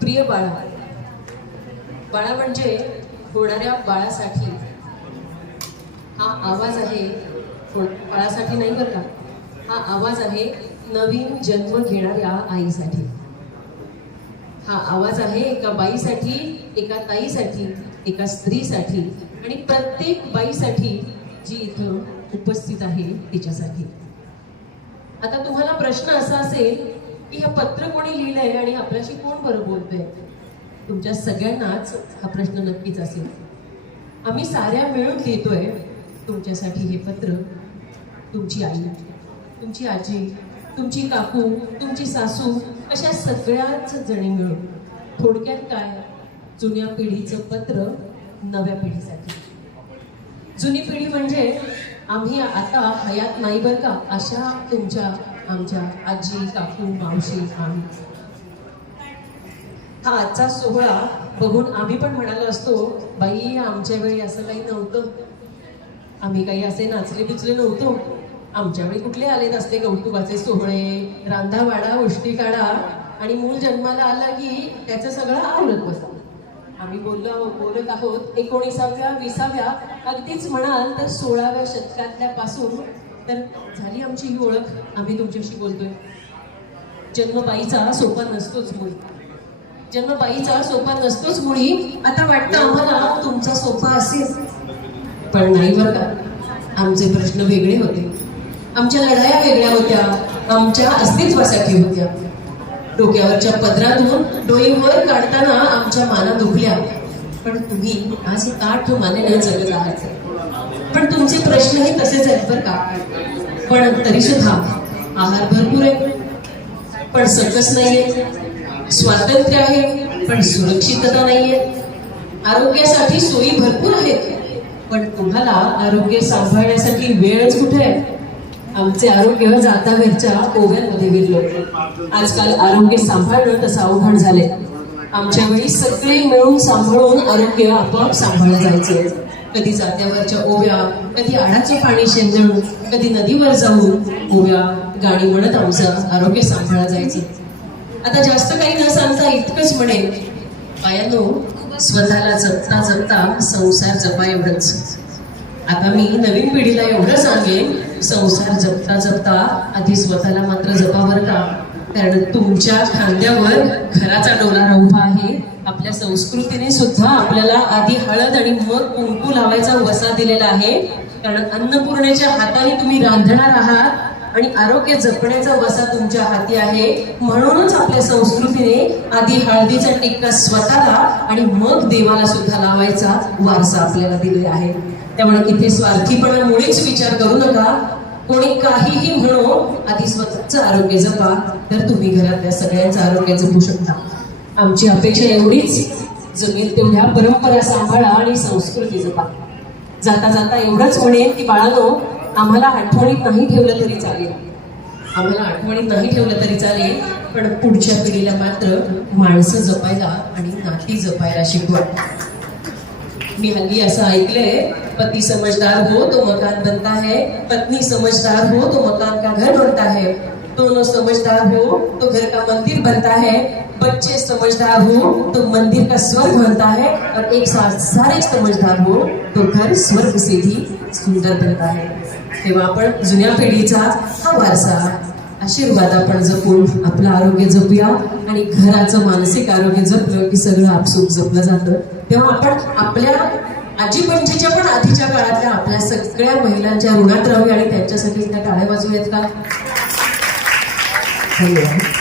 प्रिय बाळा, बाळा म्हणजे होणाऱ्या बाळासाठी हा आवाज आहे. बाळासाठी नाही बरं का, हा आवाज आहे नवीन जन्म घेणाऱ्या आईसाठी. हा आवाज आहे एका बाईसाठी, एका ताईसाठी, एका स्त्रीसाठी आणि प्रत्येक बाईसाठी जी इथं उपस्थित आहे तिच्यासाठी. आता तुम्हाला प्रश्न असा असेल की हे पत्र कोणी लिहिलंय आणि आपल्याशी कोण बरं बोलतंय? तुमच्या सगळ्यांनाच हा प्रश्न नक्कीच असेल. आम्ही साऱ्या मिळून लिहितोय तुमच्यासाठी हे पत्र. तुमची आई, तुमची आजी, तुमची काकू, तुमची सासू अशा सगळ्याच जणी मिळून. थोडक्यात काय, जुन्या पिढीचं पत्र नव्या पिढीसाठी. जुनी पिढी म्हणजे आम्ही आता हयात नाही बरं का, अशा तुमच्या आमच्या आजी, काकू, मावशी, आम्ही. हा आजचा सोहळा बघून आम्ही पण म्हणालो असतो, बाई आमच्या वेळी असं काही नव्हतं, आम्ही काही असे नाचले बिचले नव्हतो, आमच्या वेळी कुठले आलेत असले कौतुकाचे सोहळे, रांधावाडा, उष्टी काढा आणि मूल जन्माला आला की त्याचं सगळं आवडत बसतं. आम्ही बोलत आहोत 19व्या 20व्या अगदीच म्हणाल तर 16व्या शतकातल्या पासून तर झाली आमची ही ओळख. आम्ही तुमच्याशी बोलतोय. जन्मबाईचा सोपा नसतोच मुळी, जन्मबाईचा सोपा नसतोच मुळी. आता वाटतं आम्हाला तुमचा सोपा असेल, पण नाही बरं का. आमचे प्रश्न वेगळे होते, आमच्या लढाया वेगळ्या होत्या, आमच्या अस्तित्वासाठी होत्या. डोक्यावरच्या पदरातून डोईवर काढताना आमच्या माना दुखल्या, पण तुम्ही आज ताठ मानेने जगत आहात. पण तुमचे प्रश्नही तसेच आहेत बरं का. पण तरी सुद्धा आहार भरपूर आहे पण सकस नाहीये, स्वातंत्र्य आहे पण सुरक्षितता नाहीये, आरोग्यासाठी सोयी भरपूर आहेत पण तुम्हाला आरोग्य सांभाळण्यासाठी वेळच कुठे आहे. आमचे आरोग्य जाता घरच्या ओव्यांमध्ये विरलो. आजकाल आरोग्य सांभाळणं तसं अवघड झालंय. आमच्या वेळी सगळे मिळून सांभाळून आरोग्य आपोआप सांभाळलं जायचे. कधी जात्यावरच्या ओव्या, कधी आडाचं पाणी शेंदून, कधी नदीवर जाऊन ओव्या गाणी म्हणत आमचं आरोग्य सांभाळलं जायचं. आता जास्त काही न सांगता इतकंच म्हणेन, बायांनो स्वतःला जपता जपता संसार जपा एवढंच. आता मी नवीन पिढीला एवढं सांगेन, संसार जपता जपता आधी स्वतःला मात्र जपा बरं का. कारण तुमच्या खांद्यावर घराचा डोलारा उभा आहे. आपल्या संस्कृतीने सुद्धा आपल्याला आधी हळद आणि मग कुंकू लावायचा वसा दिलेला आहे. कारण अन्नपूर्णेच्या हाताने तुम्ही रांधणार आहात आणि आरोग्य जपण्याचा वसा तुमच्या हाती आहे. म्हणूनच आपल्या संस्कृतीने आधी हळदीचा टिक्का स्वतःला आणि मग देवाला सुद्धा लावायचा वारसा आपल्याला दिलेला आहे. त्यामुळे इथे स्वार्थीपणा मुळीच विचार करू नका. कोणी काहीही म्हणो, आधी स्वतःचं आरोग्य जपा, तर तुम्ही घरातल्या सगळ्यांचं आरोग्य जपू शकता. आमची अपेक्षा एवढीच, जमेल तेवढ्या परंपरा सांभाळा आणि संस्कृती जपा. जाता जाता एवढंच म्हणेन की बाळांनो, आम्हाला आठवणीत नाही ठेवलं तरी चालेल, आम्हाला आठवणीत नाही ठेवलं तरी चालेल, पण पुढच्या पिढीला मात्र माणसं जपायला आणि नाती जपायला शिकवा. मी हल्ली असं ऐकलंय, पति समझदार हो तो मकान बनता है, पत्नी समझदार हो तो मकान का घर बनता है, दोनों समझदार हो तो घर का मंदिर बनता है, बच्चे समझदार हो तो मंदिर का स्वर्ग बनता है, और एक साथ सारे समझदार हो तो घर स्वर्ग से भी सुंदर बनता है. तेव्हा आपण जुन्या पिढीचा हा वारसा, आशीर्वाद आपण जपून आपलं आरोग्य जपूया. आणि घराचं मानसिक आरोग्य जपलं की सगळं आपसूक जपलं जातं. तेव्हा आपण आपल्या आजी पंजीच्या पण आधीच्या काळातल्या आपल्या सगळ्या महिलांच्या ऋणात राहूया आणि त्यांच्यासाठी त्या टाळ्या वाजवूयात का? धन्यवाद.